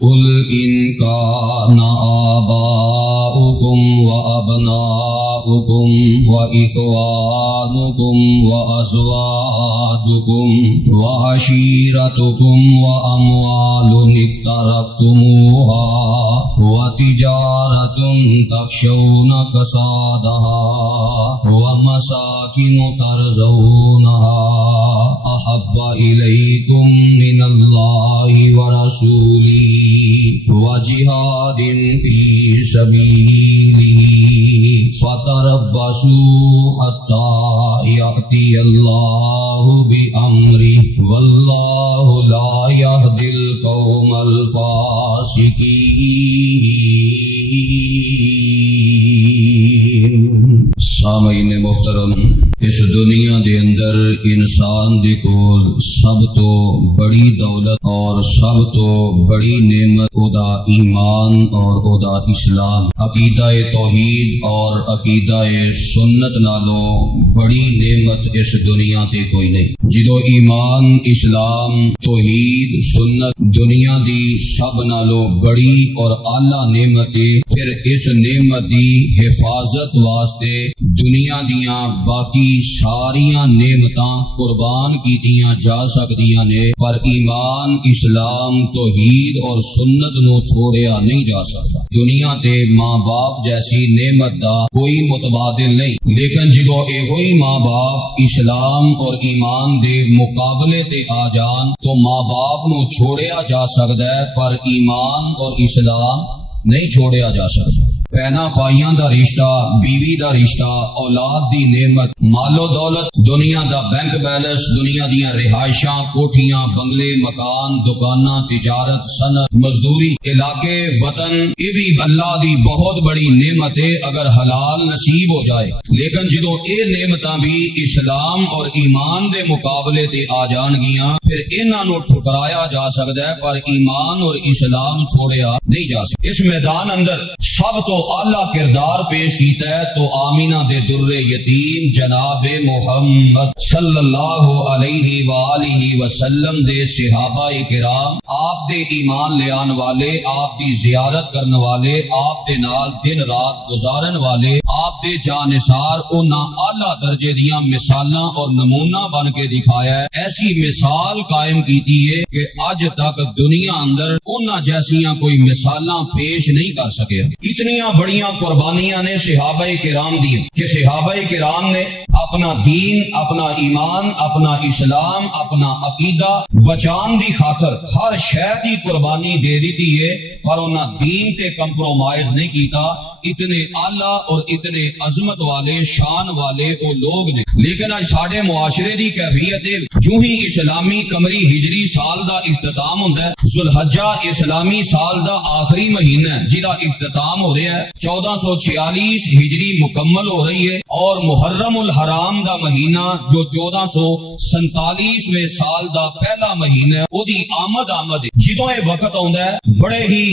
قل إن كان آباؤكم وأبناؤكم وإخوانكم وأزواجكم وعشيرتكم وأموال اقترفتموها وتجارة تخشون كسادها ومساكن ترضونها أحب إليكم من الله ورسوله وجهاد في سبيله فتربصوا حتى يأتي الله بأمره والله لا يهدي القوم الفاسقين۔ سامعین محترم، اس دنیا دے اندر انسان دے کول سب تو بڑی دولت اور سب تو بڑی نعمت اودا ایمان اور اودا اسلام، عقیدہ توحید اور عقیدہ سنت نالوں بڑی نعمت اس دنیا تے کوئی نہیں۔ جدو ایمان، اسلام، توحید، سنت دنیا دی سب نالوں بڑی اور اعلیٰ نعمت ہے، پھر اس نعمت دی حفاظت واسطے دنیا دیاں باقی ساریاں نعمتاں قربان کیتیاں جا سکدیاں نے، پر ایمان، اسلام، توحید اور سنت نو چھوڑیا نہیں جا سکتا۔ دنیا تے ماں باپ جیسی نعمت دا کوئی متبادل نہیں، لیکن جدو اے ہوئی ماں باپ اسلام اور ایمان دے مقابلے تے آ جان تو ماں باپ نو چھوڑیا جا سکدا ہے، پر ایمان اور اسلام نہیں چھوڑیا جا سکتا۔ بہنا پائیاں دا رشتہ، بیوی دا رشتہ، اولاد دی نعمت، مال و دولت، دنیا دا بینک بیلنس، دنیا دیاں رہائشاں، کوٹھیاں، بنگلے، مکان، دکاناں، تجارت، صنعت، مزدوری، علاقے، وطن، یہ بھی اللہ دی بہت بڑی نعمت ہے اگر حلال نصیب ہو جائے۔ لیکن جدو اے نعمتاں بھی اسلام اور ایمان دے مقابلے تے آ جان گیاں پھر انہاں نو ٹھکرایا جا سکدا ہے، پر ایمان اور اسلام چھوڑیا نہیں جا سکتا۔ اس میدان اندر سب تو اعلیٰ کردار پیش کیتا ہے تو آمینہ دے در یتیم جناب محمد صلی اللہ علیہ وآلہ وسلم دے صحابہ کرام، آپ دے ایمان لے آن والے، آپ دی زیارت کرن والے، آپ دے نال دن رات گزارن والے، آپ دے جانثار انہاں اعلیٰ درجے دیاں مثالاں اور نمونہ بن کے دکھایا ہے۔ ایسی مثال قائم کیتی ہے کہ اج تک دنیا اندر انہاں جیسیاں کوئی مثالاں پیش نہیں کر سکے۔ اتنیاں بڑیاں قربانیاں نے صحابہ کرام دی کہ صحابہ کرام نے اپنا دین، اپنا ایمان، اپنا اسلام، اپنا عقیدہ بچان دی خاطر ہر شے دی قربانی دے دیتی ہے، پر انہاں دین تے کمپرومائز نہیں کیتا۔ اتنے اعلیٰ اور اتنے عظمت والے شان والے وہ لوگ نے، لیکن آج ساڑھے معاشرے دی کیفیت ہے جو ہی اسلامی قمری ہجری سال دا اختتام ہوتا ہے، ذوالحجہ اسلامی سال دا آخری مہینہ ہے جدا اختتام ہو رہا ہے، 1446 ہجری مکمل ہو رہی ہے، اور محرم الحرام دا مہینہ جو 1447ویں سال دا پہلا مہینہ ہے وہ دی آمد ہے۔ جدوں یہ وقت آندا ہے بڑے ہی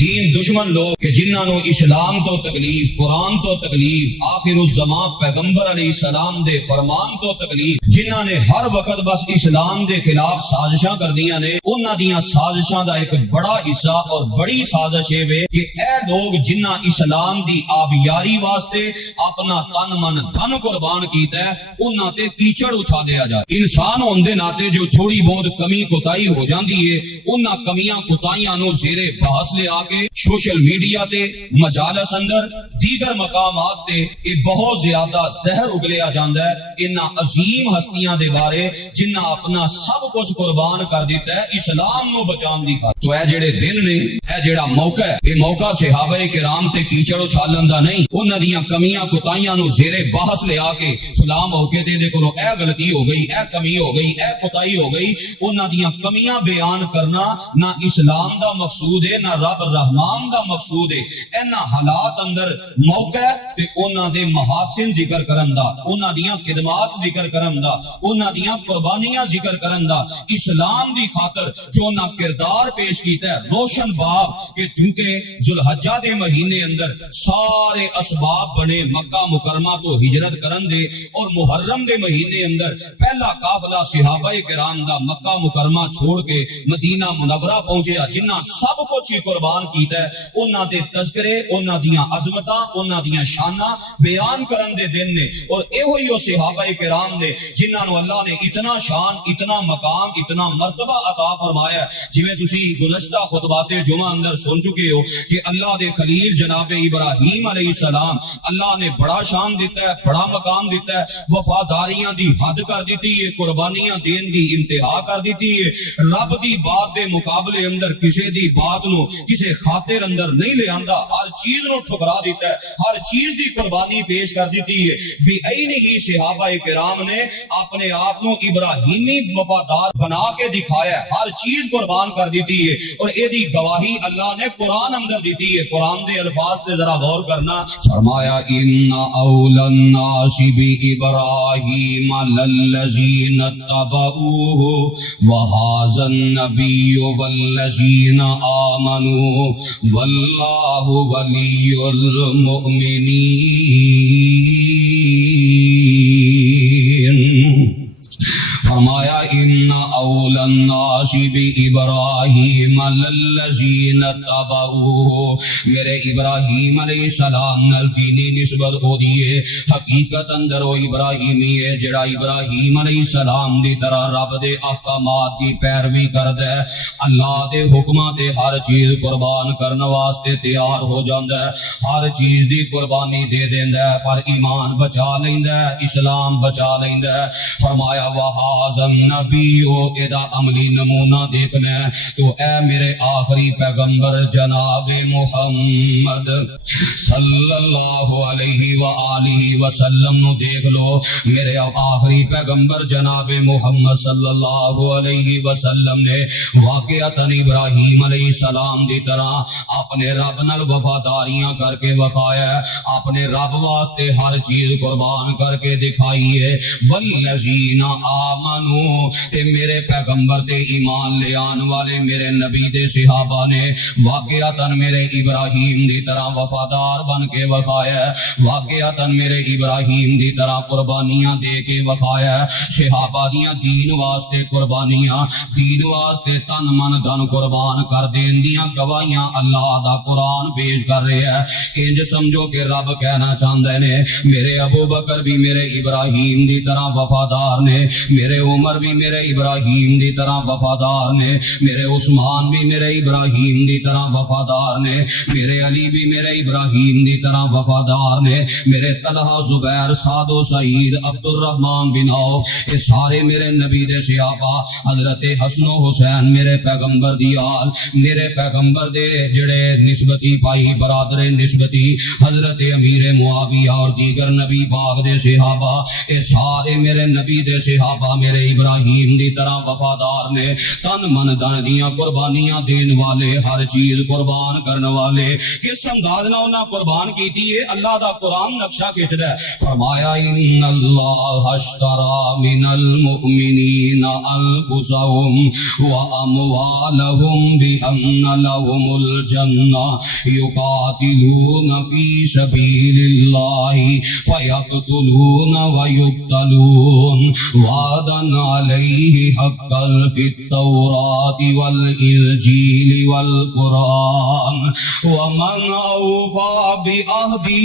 دین دشمن لوگ کہ جنہاں نو اسلام تو تکلیف، قرآن تو تکلیف، آخر الزمان پیغمبر علیہ السلام دے فرمان تو تکلیف، جنہاں نے ہر وقت بس اسلام دے خلاف سازشاں کردیاں نے، انہاں دیاں سازشاں دا ایک بڑا حصہ اور بڑی سازش ہے کہ اے لوگ جنہاں اسلام دی آبیاری واسطے اپنا تن من دھن قربان کیتا ہے انہاں تے کیچڑ اچھا دیا جائے۔ انسان ہون دے ناتے جو تھوڑی بہت کمی کوتاہی ہو جاندی ہے انہاں کمیاں کوتاہیاں نو زیر بحث لے آ کے سوشل میڈیا تے، مجالس اندر، دیگر مقامات تے یہ بہت زیادہ زہر اگلیا جاندا ہے انہاں عظیم ہستیاں دے بارے جنہاں اپنا سب کچھ قربان کر دیتا ہے اسلام نو بچان دی خاطر۔ تو اے جڑے دن نے، اے جڑا موقع ہے، یہ موقع صحابہ کرام تے کیچڑ اچھالن دا نہیں، انہاں دیاں کمیاں کوتاہیاں نو زیر بحث لے آ کے فلاں موقع تے دے کولوں اے غلطی ہو گئی، اے کمی ہو گئی، اے کوتاہی ہو گئی، انہاں دیاں کمیاں بیان کرنا نہ اسلام دا مقصود ہے نہ رب رحمان دا مقصود ہے۔ انہاں حالات اندر موقع تے انہاں دے محاسن ذکر کرن دا، انہاں دیاں خدمات ذکر کرن دا، دا انہاں دیاں قربانیاں ذکر کرن دا اسلام دی خاطر جو نہ کردار پیش کیتا ہے روشن باب کہ چونکہ ذوالحجہ دے مہینے اندر سارے اسباب بنے مکہ مکرمہ تو ہجرت کرن دے اور محرم دے مہینے اندر پہلا قافلہ صحابہ کرام دا مکہ مکرمہ چھوڑ کے مدینہ منورہ پہنچے جنہاں سب کچھ ہی قربان کیتا ہے انہاں دے تذکرے انہاں دیاں عظمتاں انہاں دیاں شاناں بیان کرن دے دن نے اور ایہو ہی صحابہ کرام نے جنہاں نو اللہ نے اتنا شان اتنا مقام اتنا مرتبہ عطا فرمایا جویں تسی گزشتہ خطبات جمعہ اندر سن چکے ہو کہ اللہ دے خلیل جناب ابراہیم علیہ السلام اللہ نے بڑا شان دیتا ہے بڑا مقام دیتا ہے وفاداریاں دی حد کر دیتی ہے قربانیاں دین دی انتہا کر دیتی ہے رب دی بات دے مقابلے اندر کسے دی بات نو کسے خاطر اندر نہیں لے آندا ہر چیز نو ٹھکرا دیتا ہے ہر چیز دی قربانی پیش کر دیتی ہے بھی اینی ہی صحابہ کرام نے اپنے آپ نو ابراہیمی وفادار بنا کے دکھایا ہے ہر چیز قربان کر دیتی ہے اور اے دی گواہی اللہ نے قرآن اندر دیتی ہے قرآن دے الفاظ تے ذرا غور کرنا فرمایا ان اولا الناس بابراہیم للذین اتبعوہ وہذا النبی والذین آمنوا واللہ ولی المؤمنین فرمایا ان اول الناس بابراہیم للذین اتبعوہ میرے ابراہیم علیہ السلام نال دینی نسبت ہو دیئے حقیقت اندر وہ ابراہیمی ہے جڑا ابراہیم علیہ السلام دی طرح رب دے احکامات دی پیروی کرد ہے اللہ دے حکمات دے ہر چیز قربان کرنے واسطے تیار ہو جاندہ ہے ہر چیز دی قربانی دے دیندہ ہے پر ایمان بچا لیندہ ہے اسلام بچا لیندہ ہے فرمایا وہازم نبیو ادا عملی نمونہ دیکھنا ہے تو اے میرے آخری پیغمبر جناب محمد صلی اللہ علیہ وآلہ وسلم نو دیکھ لو میرے آخری پیغمبر جناب محمد صلی اللہ علیہ وسلم نے واقعتاً ابراہیم علیہ السلام دی طرح اپنے رب نال وفاداریاں کر کے وقایا ہے اپنے رب واسطے ہر چیز قربان کر کے دکھائی ہے والذین آمنو تے میرے پیغمبر تے ایمان لے آن والے میرے نبی دے صحابہ نے واقعتاً میرے ابراہیم دی طرح وفادار بن کے وقایا ہے واقعتاً میرے ابراہیم دی طرح قربانیاں دے کے وقایا ہے صحابہ دیاں دین واسطے قربانیاں دین واسطے تن من دن قربان کر دین دیاں گواہیاں اللہ دا قرآن پیش کر رہے ہیں انج سمجھو کہ رب کہنا چاہندے نے میرے ابو بکر بھی میرے ابراہیم دی طرح وفادار نے میرے عمر بھی میرے ابراہیم دی طرح وفادار نے میرے عثمان بھی میرے ابراہیم دی طرح وفادار نے میرے علی بھی میرے ابراہیم دی طرح وفادار نے میرے طلحہ زبیر سعد و سعید عبد الرحمن بن عوف یہ سارے میرے نبی دے صحابہ حضرت حسن و حسین میرے پیغمبر دی آل میرے پیغمبر دے جڑے نسبتی پائی برادر نسبتی حضرت امیر معاویہ اور دیگر نبی پاک دے صحابہ یہ سارے میرے نبی دے صحابہ میرے ابراہیم دی طرح وفادار نے تن من دن دیاں قربانیاں دین والے ہر چیز قربان کرنے والے کس انداز نہ انہاں قربان کیتی ہے اللہ دا قرآن نقشہ کھچدا ہے فرمایا ان اللہ اشترى من المؤمنین انفسهم واموالهم بان لهم الجنہ یقاتلون فی سبیل اللہ فیقتلون ویقتلون وعدا علیہ حقا فی التوراۃ والانجیل والقرآن ومن اوفى بعہدہ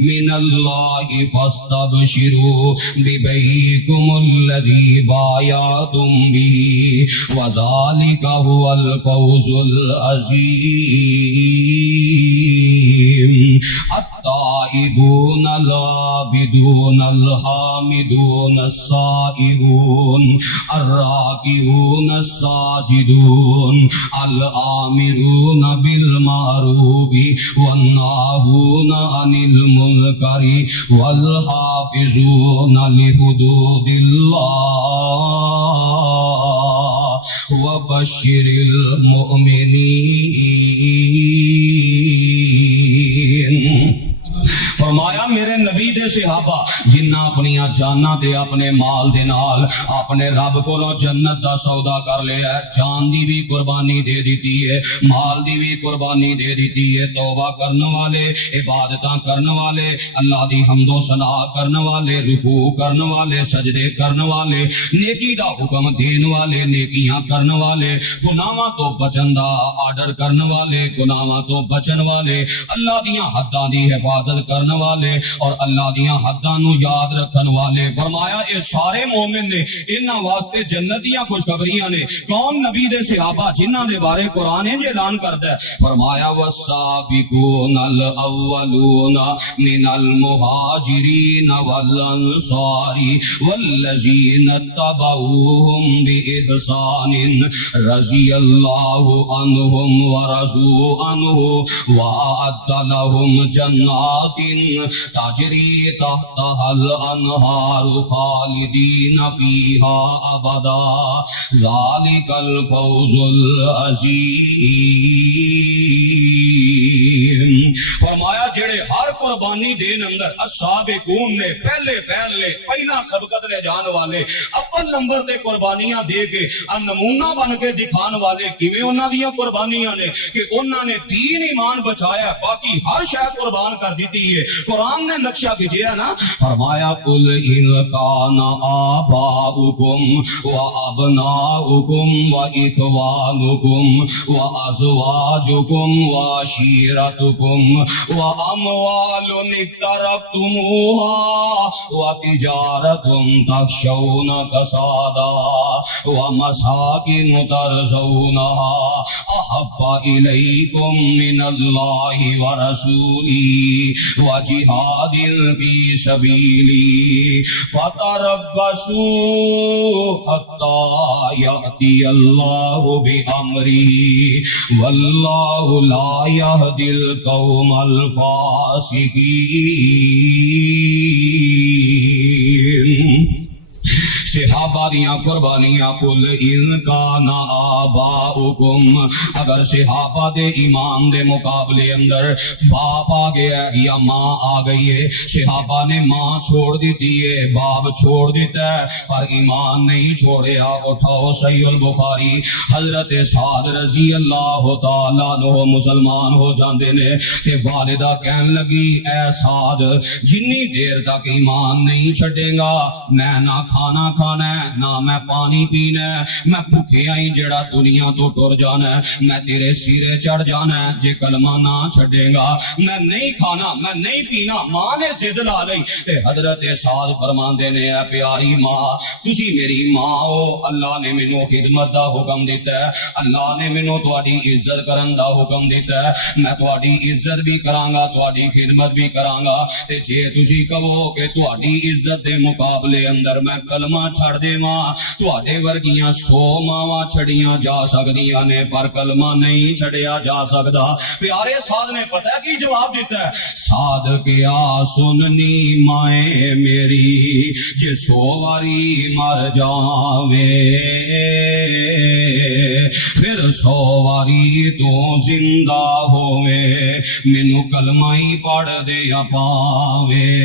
من اللہ فاستبشروا ببیعکم الذی بایعتم بہ وذلک هو الفوز العظیم التائبون العابدون الحامدون السائحون الراکعون الساجدون الآمرون بالمعروف والناہون عن المنکر والحافظون لحدود اللہ وبشر المؤمنین فرمایا میرے نبی دے صحابہ جنہاں اپنی جاناں تے اپنے مال دے نال اپنے رب کولوں جنت دا سودا کر لیا ہے، جان دی بھی قربانی دے دیتی ہے، مال دی بھی قربانی دے دیتی ہے، توبہ کرنے والے، عبادتاں کرنے والے، اللہ دی حمد و ثنا کرنے والے، رکوع کرنے والے، سجدے کرنے والے، نیکی دا حکم دین والے، نیکیاں کرنے والے، گناہاں تو بچن دا آرڈر کرنے والے، گناہاں تو بچن والے، اللہ دیاں حداں دی حفاظت کرنے والے اور اللہ دیاں حداں نو یاد رکھن والے۔ فرمایا اے سارے مومن نے، انہاں واسطے جنت دیاں خوشخبریاں نے۔ کون؟ نبی دے صحابہ جنہاں دے بارے قرآن انج اعلان کردا ہے، فرمایا والسابقون الاولون من المہاجرین والانصار والذین اتبعوهم بإحسان رضی اللہ عنہم ورضوا عنہ وأعد لهم جنات تجری تحتها الانہار خالدین فیہا ابدا ذالک الفوز العظیم۔ فرمایا جڑے ہر قربانی دین اندر السابقون نے پہلا سبقت لے جان والے، اول نمبر تے قربانیاں دے کے نمونہ بن کے دکھان والے، کیویں انہاں دیاں قربانیاں نے کہ انہاں نے دین ایمان بچایا، باقی ہر شے قربان کر دیتی ہے۔ قرآن نے نقشہ کھینچا نا، فرمایا قل ان کان آباؤکم وابناؤکم واخوانکم وازواجکم وعشیرتکم واموال اقترفتموها وتجارۃ تخشون کسادها ومساکن ترضونها احب الیکم من اللہ ورسولہ وجہاد فی سبیلی فتربصوا حتی یأتی اللہ بامرہ واللہ لا یہدی القوم الفاسقین۔ صحابہ دیاں قربانیاں قل ان کان آباؤکم، اگر صحابہ دے ایمان دے مقابلے اندر باپ آ گیا یا ماں آ گئی ہے، صحابہ نے ماں چھوڑ دیتی ہے، باپ چھوڑ دیتا ہے، پر ایمان نہیں چھوڑیا۔ اٹھاؤ صحیح البخاری، حضرت سعد رضی اللہ تعالیٰ عنہ مسلمان ہو جاندے نے کہ والدہ کہن لگی اے سعد جنی دیر تک ایمان نہیں چھڑے گا میں نہ کھانا کھانا ہے نہ میں پانی پینا ہے، میں بھوکے آئی جڑا دنیا تو ٹر جانا ہے، میں تیرے سیرے چڑھ جانا ہے جے کلمہ نہ چھڑے گا، میں نہیں کھانا میں نہیں پینا۔ ماں نے ضد لا لئی تے حضرت سعد فرماندے نے اے پیاری ماں تسی میری ماں ہو، اللہ نے مینوں خدمت دا حکم دیتا ہے، اللہ نے مینوں تہاڈی عزت کرن دا حکم دیتا ہے، میں تہاڈی عزت بھی کراں گا تہاڈی خدمت بھی کراں گا، تے جے تسی کہو کہ تہاڈی عزت دے مقابلے اندر میں کلمہ چھڑ دیواں، تہاڈے ورگیاں 100 ماواں چھڑیاں جا سکدیاں نے پر کلمہ نہیں چھڑیا جا سکدا۔ پیارے سعد نے پتہ کی جواب دیتا ہے، سعد کیا سننی مائیں میری جے 100 واری مر جاویں پھر 100 واری تو زندہ ہوئے مینوں کلمہ ہی پڑھ دیا پاویں۔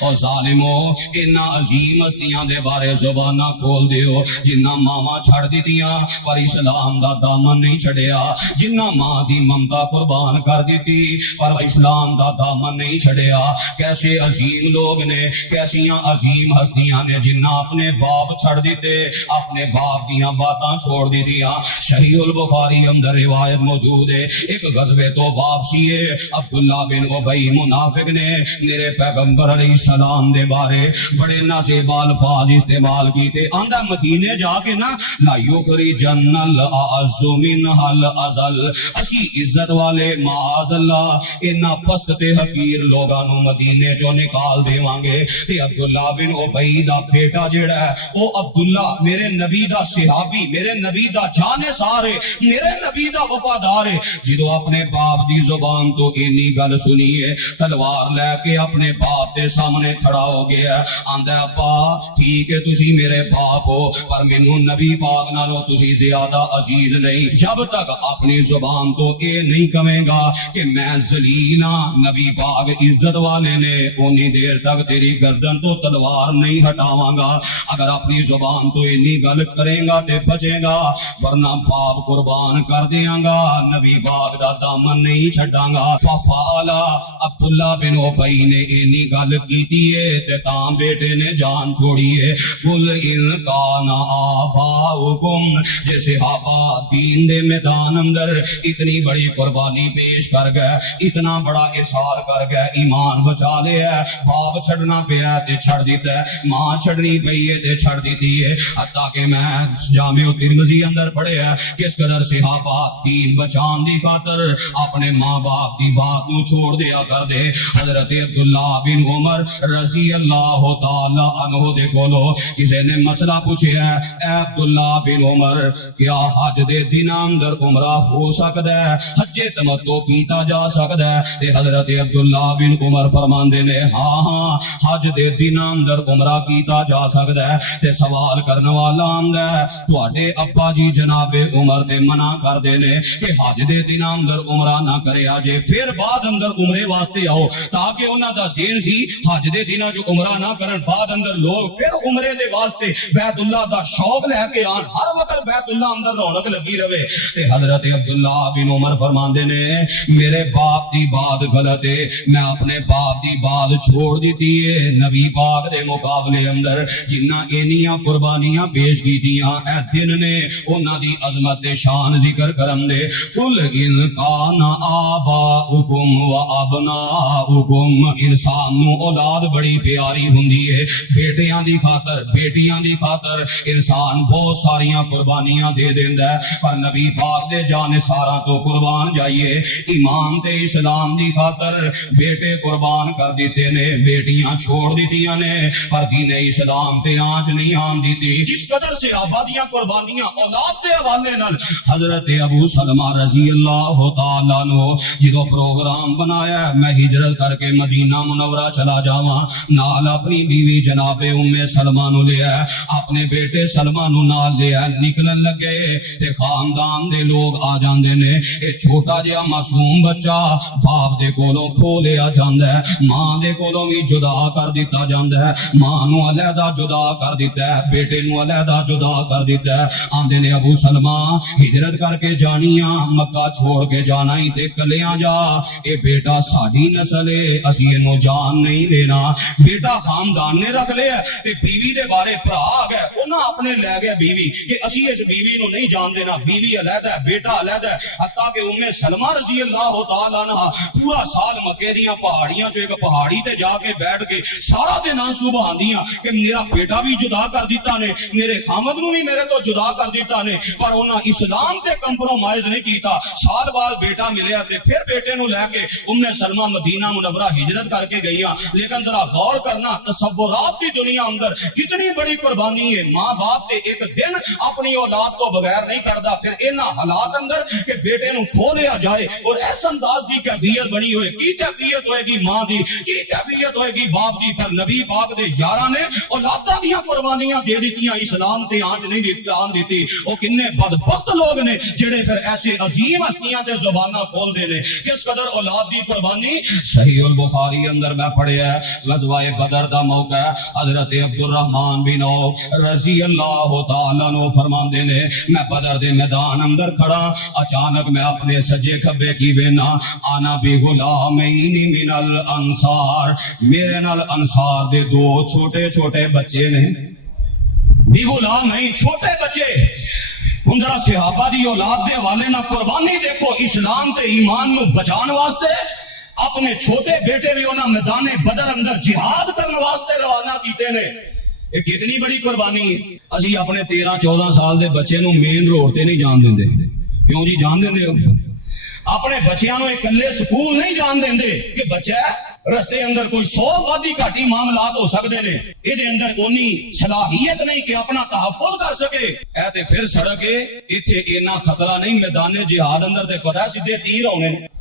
اور ظالمو انہا عظیم ہستیاں دے بارے زبانہ کھول دیو جنہاں ماما چھڑ دیتیاں پر اسلام دا دامن نہیں چھڑیا، جنہاں ماں دی ممتا قربان کر دیتی پر اسلام دا دامن نہیں چھڑیا۔ کیسے عظیم لوگ نے، کیسیاں عظیم ہستیاں نے جنہاں اپنے باپ چھڑ دیتے، اپنے باپ دیاں باتاں چھوڑ دیتیاں۔ صحیح البخاری اندر روایت موجود ہے، ایک غزوے تو واپسی ہے، عبداللہ بن ابی منافق نے میرے پیغمبر علیہ السلام دے بارے بڑے نازیب الفاظ استعمال کیتے، آندہ مدینے جا کے نا لا یخرجن الاعز منها الازل، اسی عزت والے معاذ اللہ انہا پست تے حقیر لوگانو مدینے جو نکال دیوان گے۔ تے عبداللہ بن ابی دا بیٹا جڑا ہے وہ عبداللہ میرے نبی دا صحابی، میرے نبی دا جانے سارے، میرے نبی دا وفادار ہے، جدو اپنے باپ دی زبان تو اینی گل سنی ہے تلوار لے کے اپنے باپ دے دے سامنے کھڑا ہو گیا. آندا ابا ٹھیک ہے تسی میرے باپ ہو پر مینوں نبی پاک نالوں تسی زیادہ عزیز نہیں. جب تک اپنی زبان تو اے نہیں کہے گا کہ میں ذلیل ہاں نبی پاک عزت والے نے اونی دیر تک تیری گردن تو تلوار نہیں ہٹاواں گا. اگر اپنی زبان تو انی گل کرے گا تے بچے گا ورنہ باپ قربان کر دیاں گا نبی پاک دا دامن نہیں چھڈاں گا. ففعلا عبداللہ بن ابی نے اینی گل کیتی ہے تے تاں بیٹے نے جان چھوڑی ہے. قل ان کان آباؤکم جے صحابہ دین دے میدان اندر اتنی بڑی قربانی پیش کر گئے اتنا بڑا اثار کر گئے ایمان بچا لیا ہے. باپ چھڑنا پیا تے چھڑ دیتا ہے ماں چھڑنی پئی ہے تے چھڑ دیتی ہے. حتیٰ کہ میں جامع ترمذی اندر پڑھیا کس قدر صحابہ دین بچان دی خاطر اپنے ماں باپ دی بات نو چھوڑ دیا کر دے. حضرت عبداللہ بن عمر رضی اللہ تعالی عنہ دے کولو کسی نے مسئلہ پوچھیا ہے اے عبداللہ بن عمر کیا حج دے دن اندر عمرہ ہو سکتا ہے حج تمتع کیتا جا سکتا ہے. تے حضرت عبداللہ بن عمر فرماندے نے ہاں حج دے دن اندر عمرہ کیتا جا سکتا ہے. تے سوال کرنے والا آندا ہے تواڈے ابا جی جناب عمر تے منع کر دے نے کہ حج دے دن اندر عمرہ نہ کریا جے پھر بعد اندر عمرے واسطے آؤ تاکہ انہاں دا ذہن سی حج دے دناں جو عمرہ نہ کرن بعد اندر لوگ پھر عمرے دے واسطے بیت اللہ دا شوق لے کے آن ہر وقت بیت اللہ اندر رونق لگی رہے. تے حضرت عبداللہ بن عمر فرماندے نے میرے باپ دی بات غلط ہے میں اپنے باپ دی بات چھوڑ دیتی ہے نبی پاک دے مقابلے اندر جنہ اینیاں قربانیاں پیش کیتیاں اے دن نے انہاں دی عظمت دے شان ذکر کرن دے. قل ان کان آباؤکم و ابناؤکم انسان نو اولاد بڑی پیاری ہوندی ہے بیٹیاں دی خاطر بیٹیاں دی خاطر انسان بہت ساریاں قربانیاں دے دیندا ہے پر نبی پاک دے جان سارا تو قربان جائیے. ایمان تے اسلام دی خاطر بیٹے قربان کر دیتے نے بیٹیاں چھوڑ دیتیاں نے پر دین اسلام تے آنچ نہیں آن دیتی. جس قدر سے آبادیاں قربانیاں اولاد دے حوالے نال حضرت ابو سلمہ رضی اللہ تعالیٰ عنہ جدو پروگرام بنایا میں ہجرت کر کے مدینہ منورہ چلا جاواں نال اپنی بیوی جناب ام سلمہ نو لیا اپنے بیٹے سلمہ نو نال لیا نکلن لگے تے خاندان دے لوگ آ جاندے نے اے چھوٹا جہا معصوم بچہ باپ دے کولوں کھو لیا جاندا ہے ماں دے کولوں بھی جدا کر دیتا جاندا ہے ماں نو علیحدہ جدا کر دیتا ہے بیٹے نو علیحدہ جدا کر دیتا ہے. آندے نے ابو سلمہ ہجرت کر کے جانیاں مکہ چھوڑ کے جانا ہی تے کلیاں جا اے بیٹا ساڈی نسل ہے اسی اینو جان نہیں دینا. بیٹا خاندان نے رکھ لیا تے بیوی دے بارے بھرا آ گئے انہاں اپنے لے گئے بیوی کہ اسی اس بیوی نو نہیں جان دینا بیوی علیحدہ ہے بیٹا علیحدہ ہے. حتیٰ کہ ام سلمہ رضی اللہ تعالیٰ عنہ پورا سال مکے دیاں پہاڑیاں جو ایک پہاڑی تے جا کے بیٹھ کے سارا دن سبحان دیاں کہ میرا بیٹا بھی جدا کر دیتا نے میرے خامد نو بھی میرے تو جدا کر دیتا نے پر انہاں اسلام تے کمپرومائز نہیں کیتا. سال بعد بیٹا ملیا تے پھر بیٹے نو لے کے ام سلمہ مدینہ منورہ ہجرت کر کے گئیاں. لیکن ذرا غور کرنا تصورات کی دنیا اندر کتنی بڑی قربانی ہے ماں باپ تے ایک دن اپنی اولاد کو بغیر نہیں کردا پھر انہاں حالات اندر کہ بیٹے نو کھو لیا جائے اور ایس انداز دی کیفیت بنی ہوئے کی کیفیت ہوئے گی ماں دی کی کیفیت ہوئے گی باپ دی. پر نبی پاک دے یاراں نے اولاداں دیاں قربانیاں دے دیتیاں اسلام تے آنچ نہیں دیتی. او کنے بدبخت لوگ نے جڑے پھر ایسے عظیم ہستیاں تے زباناں کھول دے نے کس قدر اولاد دی قربانی. صحیح البخاری اندر میں پڑھیا ہے غزوہ بدر دا موقع حضرت عبد الرحمن بن عوف رضی اللہ تعالیٰ عنہ فرماندے نے میں بدر دے میدان اندر کھڑا اچانک میں اپنے سجے کھبے کی وینا آنا بھی غلامین من الانصار میرے نال انصار دے دو چھوٹے چھوٹے بچے نے بھی غلام نہیں چھوٹے بچے. ہن ذرا صحابہ دی اولاد دے حوالے نہ قربانی دیکھو اسلام تے ایمان نو بچان واسطے اپنے چھوٹے بیٹے بھی انہاں میدان بدر اندر جہاد کرنے واسطے روانہ کیتے نے. یہ کتنی بڑی قربانی ہے. اسی اپنے 13-14 سال دے بچے نو مین روڈ تے نہیں جان دیندے. کیوں جی جان دیندے ہو؟ اپنے بچیاں نو اکلے سکول نہیں جان دیندے کہ بچہ رستے اندر کوئی 100 وادی گھاٹی معاملات ہو سکتے نے یہ دے اندر اونی صلاحیت نہیں کہ اپنا تحفظ کر سکے. اے تے پھر سڑک ہے ایتھے اینا خطرہ نہیں میدان جہاد اندر تے پتہ سیدھے تیر ہونے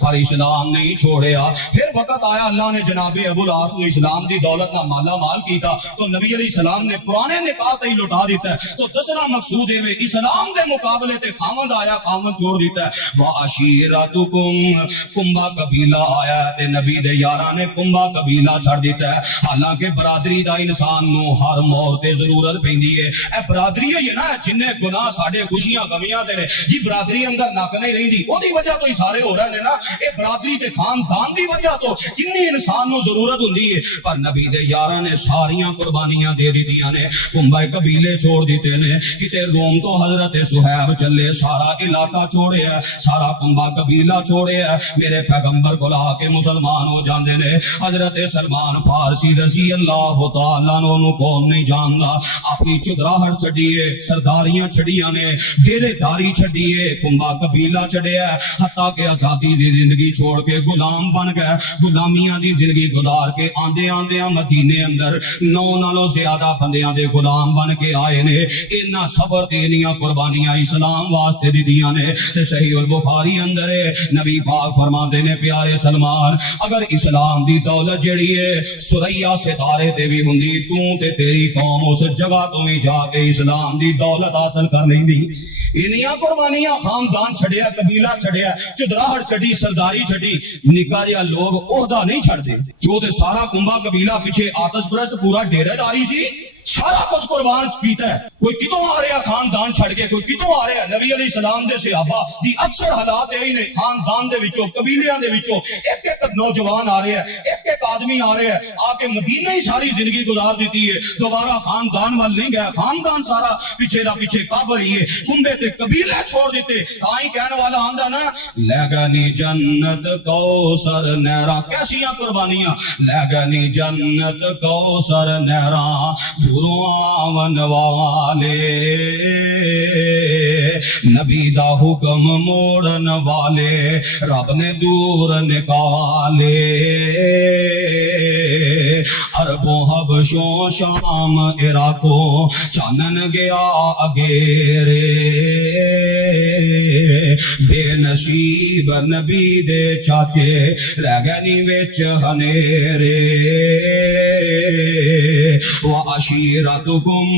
پر اسلام نہیں چھوڑیا۔ پھر وقت آیا اللہ نے جناب ابو العاص کو اسلام دی دولت کا مالا مال کیتا تو نبی علیہ السلام نے پرانے نکاح تے ہی لٹا دیتا ہے۔ تو دوسرا مقصود ہے اسلام دے مقابلے تے خامن آیا، خامن چھوڑ دیتا ہے۔ وَعَشِيرَتُكُمْ کنبا قبیلہ آیا تے نبی دے یاراں نے کنبا قبیلہ چھڑ دیتا ہے۔ حالانکہ برادری دا انسان نو ہر موڑ تے ضرورت پیندی ہے۔ اے برادری ہے نا جن گناہ ساڈے خوشیاں غمیاں دے نے جی برادری اندر نک نہیں رہندی او دی وجہ تو ہی سارے ہو رہے نے نا۔ اے برادری تے خاندان دی وجہ تو کتنی انسان نو ضرورت ہوندی ہے پر نبی دے یاراں نے ساریاں قربانیاں دے دتیاں نے، کنبا قبیلے چھوڑ دیتے نے۔ کتے روم تو حضرت صہیب چلے، سارا علاقہ چھوڑیا، سارا کنبا قبیلہ چھوڑیا، میرے پیغمبر کو لا کے مسلمان ہو جاندے نے۔ حضرت سلمان فارسی رضی اللہ تعالیٰ عنہ کون نہیں جاندا، اپنی چدراہٹ چھڈیے، سرداریاں چھڈیاں نے، ڈیرے داری چھڈیے، کنبا قبیلہ چھڈیا، حتیٰ کہ آزادی دی زندگی چھوڑ کے غلام بن گئے، غلامیاں دی زندگی گزار کے آندے آندے مدینے اندر 9 نالوں زیادہ بندیاں دے غلام بن کے آئے نے۔ انہاں صبر تے انہاں قربانیاں اسلام واسطے دتیاں نے تے صحیح البخاری اندر نبی پاک فرماندے نے پیارے سلمان اگر اسلام دی دولت جڑی ہے سریا ستارے تے بھی ہوندی تو تے تیری قوم اس جگہ تو ہی جا کے اسلام دی دولت حاصل کر لیندی۔ انہاں قربانیاں خاندان چھڑیا، قبیلہ چھڑیا، چدراہٹ چھڑی، سرداری چھڑی، نکا جہا لوگ عہدہ نہیں چھڑ دے کیوں تے سارا کنبا قبیلہ پیچھے آتش پرست پورا ڈیرے داری سی، سارا کچھ قربان کیتا ہے۔ کوئی کتوں آ رہا خاندان چھڑ کے، کوئی کتوں آ رہا نبی علیہ السلام دے صحابہ دی اکثر حالات یہی نے، خاندان دے وچوں قبیلیاں دے وچوں ایک ایک نوجوان آ رہے ہیں، ایک ایک آدمی آ رہے ہیں، آ کے مدینہ ہی ساری زندگی گزار دیتی ہے، دوبارہ خاندان وال نہیں گیا، خاندان سارا پیچھے دا پیچھے کعبہ ہی ہے، کنبے تے قبیلے چھوڑ دیتے۔ تائیں کہنے والا آندا نا لگنی جنت کوثر نہراں، کیسیاں قربانیاں، لگنی جنت کوثر نہراں آون والے، نبی دا حکم موڑن والے، رب نے دور نکالے، عربوں حبشوں شام عراقوں چانن گیا اگیرے، بے نصیب نبی دے چاچے رہ گئے نی وچ ہنیرے، وَعَشِيرَتُكُمْ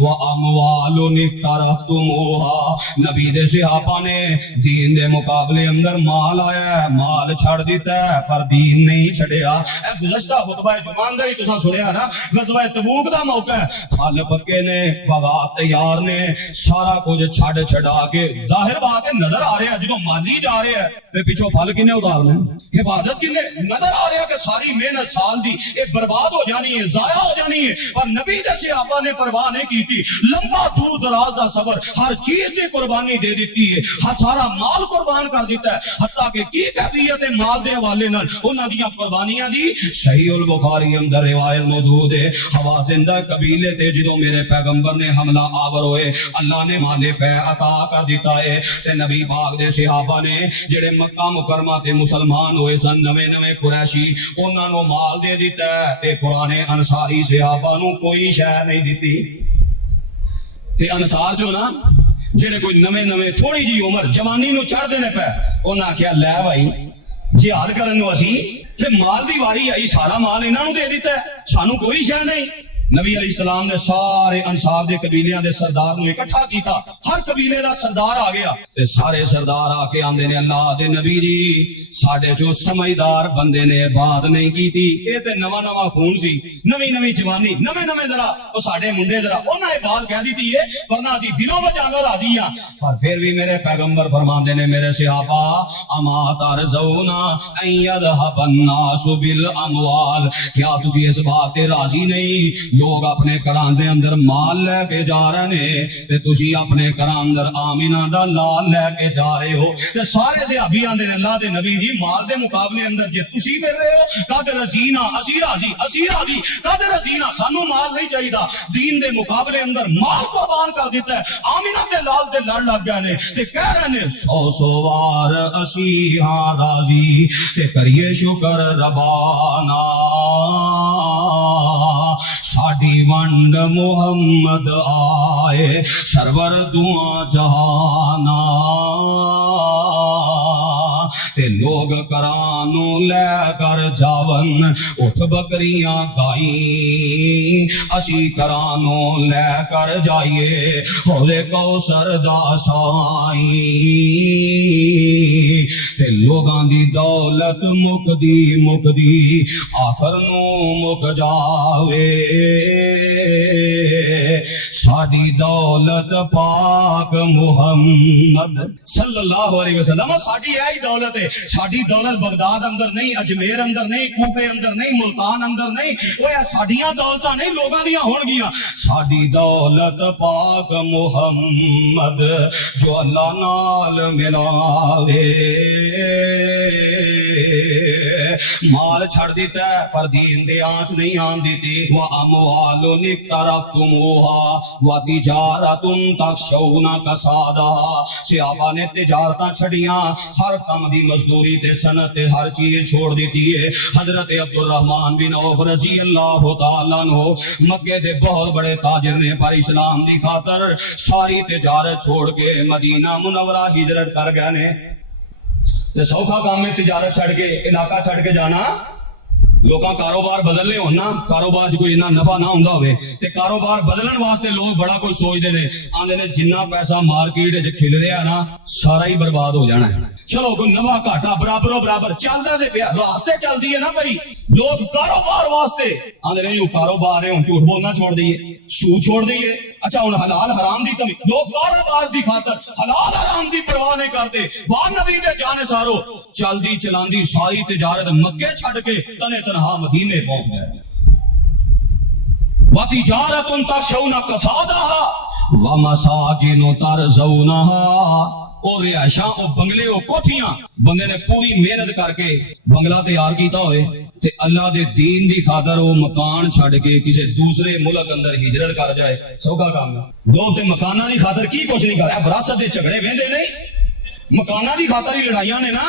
وَأَمْوَالٌ اقْتَرَفْتُمُوهَا، نبی دے صحابہ نے دین دے مقابلے اندر مال آیا ہے، مال چھڑ دیتا ہے پر دین نہیں چھڑیا۔ اے گزشتہ خطبہ جمعہ اندر ہی تساں سنیا نا، غزوہ تبوک دا موقع ہے، پھل پکے نے، بغاوت تیار نے، سارا کچھ چھڑ چھڑا کے ظاہر بات ہے نظر آ رہا ہے جدوں مالی جا رہے ہیں تے پیچھوں پھل کنے اتارنے، حفاظت کنے، نظر آ رہا ہے کہ ساری محنت سال دی اے برباد ہو جانی ہے، ضائع ہو جانی ہے، پر نبی دے صحابہ نے پرواہ نہیں کی تھی، لمبا دور دراز دا سفر، ہر چیز دی قربانی دے دیتی ہے، سارا مال قربان کر دیتا ہے، حتیٰ کہ کی کیفیت مال دے حوالے نال انہاں دیاں قربانیاں دی صحیح البخاری اندر روایت موجود ہے۔ حوازن دا قبیلے تے جدوں میرے پیغمبر نے حملہ آور ہوئے، اللہ نے مال فے عطا کر دیتا ہے تے نبی پاک دے صحابہ نے جڑے مکہ مکرمہ تے مسلمان ہوئے سن، نویں نویں قریشی، انہاں نو مال دے دیتا ہے تے پرانے انصاری صحابہ نو کوئی شے نہیں دیتی۔ تے انصار جو نا جڑے کوئی نویں نویں تھوڑی جی عمر جوانی نو چڑھ دینے پہ انہاں آکھیا لے بھائی جہاد کرن نو اسی تے مال دی واری آئی، سارا مال انہاں نو دے دیتا ہے، سانو کوئی شے نہیں۔ نبی علیہ السلام نے سارے انصار دے قبیلیاں دے سردار نو اکٹھا کیتا، ہر قبیلے دا سردار آ گیا تے سارے سردار آ کے آندے نے اللہ دے نبی جی ساڈے جو سمجھدار بندے نے بات نہیں کیتی، اے تے نواں نواں خون سی، نویں نویں جوانی، نویں نویں ذرا او ساڈے منڈے ذرا انہاں اے بات کہہ دیتی ہے ورنہ اسی دلوں وچ آندے راضی ہاں۔ پر پھر بھی میرے پیغمبر فرماندے نے میرے صحابہ اما ترضون ان یذهب الناس بالاموال، کیا تسی اس بات تے راضی نہیں لوگ اپنے گھراں دے اندر مال لے کے جا رہے ہیں تے تسی اپنے گھراں اندر آمینہ دا لال لے کے جا رہے ہو، تے سارے صحابی آندے نے اللہ دے نبی جی مال دے مقابلے اندر جے تسی پھر رہے ہو قد رضینا، اسی راضی قد رضینا، سانو مال نہیں چاہیدا، دین دے مقابلے اندر مال قربان کر دیتا ہے، آمینہ تے لال دے لڑ لگ گئے نے تے کہہ رہے نے 100 وار اسی ہاں راضی تے کریے شکر ربانا، ساڈی ونڈ محمد آئے سرور دعا جہانا تے لوگ کرانو لے کر جاون اٹھ بکریاں گائی اسی کرانو لے کر جائیے ہولے کوثر دا سائی تے لوگاں دی دولت مکدی آخر نو مک جاوے ساڈی دولت پاک محمد صلی اللہ علیہ وسلم ساڈی یہی دولت ہے ساڈی دولت بغداد اندر نہیں اجمیر اندر نہیں کوفے اندر نہیں ملتان اندر نہیں وہ ساڈیاں دولتاں نہیں لوگاں دیاں ہون گیاں ساڈی دولت پاک محمد جو اللہ نال ملاوے مال چھڑ دیتا ہے پر دین دے آنچ نہیں آن دیتی وَأَمْوَالٌ اقْتَرَفْتُمُوهَا وَتِجَارَةٌ تَخْشَوْنَ كَسَادَهَا صحابہ نے تجارتاں چھڑیاں ہر کم دی مزدوری تے صنعت تے ہر چیز چھوڑ دیتی ہے حضرت عبد الرحمن بن عوف رضی اللہ تعالیٰ عنہ مکے دے بہت بڑے تاجر نے پر اسلام دی خاطر ساری تجارت چھوڑ کے مدینہ منورہ ہجرت کر گئے نے تے سوکھا کام میں تجارت چھڑ کے علاقہ چھڑ کے جانا لوگاں کاروبار بدلنے ہونا کاروبار کوئی اتنا نفع نہ ہوندا ہوئے تے کاروبار بدلن واسطے لوگ بڑا کوئی سوچتے نے آندے نے جنہ پیسہ مارکیٹ وچ کھل رہا نا سارا ہی برباد ہو جانا ہے چلو کوئی نفع گھاٹا برابرو برابر چلدا تے پیا واسطے چلدی ہے نا بھائی لوگ کاروبار واسطے آندے نے یہ کاروبار ہے ہن جھوٹ بولنا چھوڑ دئیے سود چھوڑ دئیے اچھا ہن حلال حرام دی تمیز لوگ کاروبار دی خاطر حلال حرام دی پرواہ نہیں کرتے واہ نبی دے جانے سارو چلدی چلاندی ساری تجارت مکے چھڈ کے تنے تنہا مدینے پہنچ گئے وَتِجَارَةٌ تَخْشَوْنَ كَسَادَهَا وَمَسَاكِنُ تَرْضَوْنَهَا اور رہائشاں او بنگلے او کوٹھیاں بندے نے پوری محنت کر کے بنگلہ تیار کیتا ہوئے تے اللہ دے دین دی خاطر وہ مکان چھڑ کے کسی دوسرے ملک اندر ہجرت کر جائے سوکھا کام لوگ تے مکانہ دی خاطر کی کچھ نہیں کر وراثت دے جھگڑے ویندے نہیں مکانہ دی خاطر ہی لڑائیاں نے نا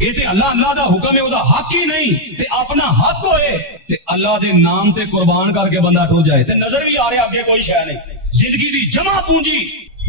یہ تے اللہ دا حکم ہے او دا حق ہی نہیں تے اپنا حق ہوئے تے اللہ دے نام تے قربان کر کے بندہ ٹو جائے تے نظر بھی آ رہے آگے کوئی شے نہیں زندگی دی جمع پونجی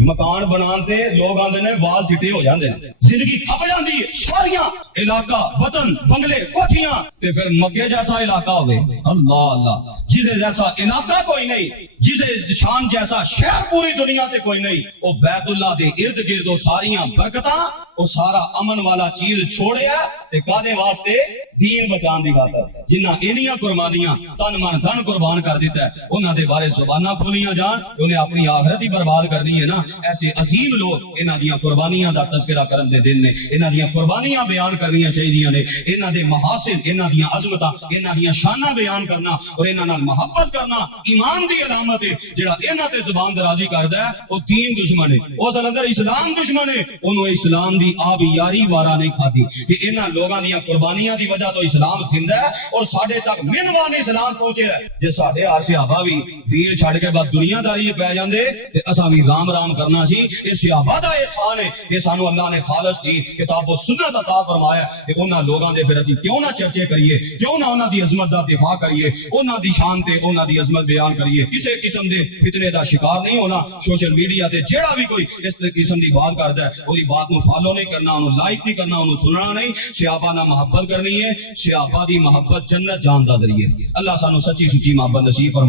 مکان بناتے لوگ آندے نے وال چٹے ہو جاندے زندگی تھپ جاندی ہے ساریاں علاقہ وطن بنگلے کوٹھیاں تے پھر مکے جیسا علاقہ ہوئے اللہ اللہ جسے جیسا علاقہ کوئی نہیں جسے شان جیسا شہر پوری دنیا تے کوئی نہیں وہ بیت اللہ دے ارد گرد وہ ساریاں برکتاں وہ سارا امن والا چیز چھوڑیا تے کادے واسطے دین بچان دی خاطر جنہ انیاں قربانیاں تن من دھن قربان کر دیتا ہے انہاں دے بارے زباناں کھولیاں جان انہیں اپنی آخرت ہی برباد کرنی ہے نا ایسے عظیم لوگ انہاں دیاں قربانیاں دا تذکرہ کرن دے دن نے انہاں دیاں قربانیاں بیان کرنیاں چاہیے نے انہاں دے محاسن انہاں دیاں عظمتاں انہاں دیاں شاناں بیان کرنا اور انہاں نال محبت کرنا ایمان دی علامت ہے جڑا انہاں تے زبان درازی کردا ہے او دین دشمن ہے اس اندر اسلام دشمن ہے انہوں اسلام دی آب یاری وارا نہیں کھادی کہ انہاں لوگاں دیاں قربانیاں دی وجہ تو اسلام زندہ ہے اور ساڈے تک منوان اسلام پہنچے ہے جے ساڈے صحابہ بھی دین چھڑ کے بعد دنیا داری پہ جاندے تے اساں بھی رام رام کرنا سی یہ صحابہ دا احسان ہے یہ سانو اللہ نے خالص دی کتاب و سنت عطا فرمایا کہ انہاں لوگاں دے پھر اسی کیوں نہ چرچے کریے کیوں نہ انہاں دی عظمت دا دفاع کریے انہاں دی شان تے انہاں دی عظمت بیان کریے کسے قسم دے فتنے دا شکار نہیں ہونا سوشل میڈیا تے جیڑا بھی کوئی اس قسم دی بات کردا ہے اوری بات نو فالو نہیں کرنا انہوں لائک نہیں کرنا انہوں سننا نہیں صحابہ نہ محبت کرنی ہے صحابہ دی محبت جنت جان دا ذریعہ اللہ سانو سچی سچی محبت نصیب فرمائے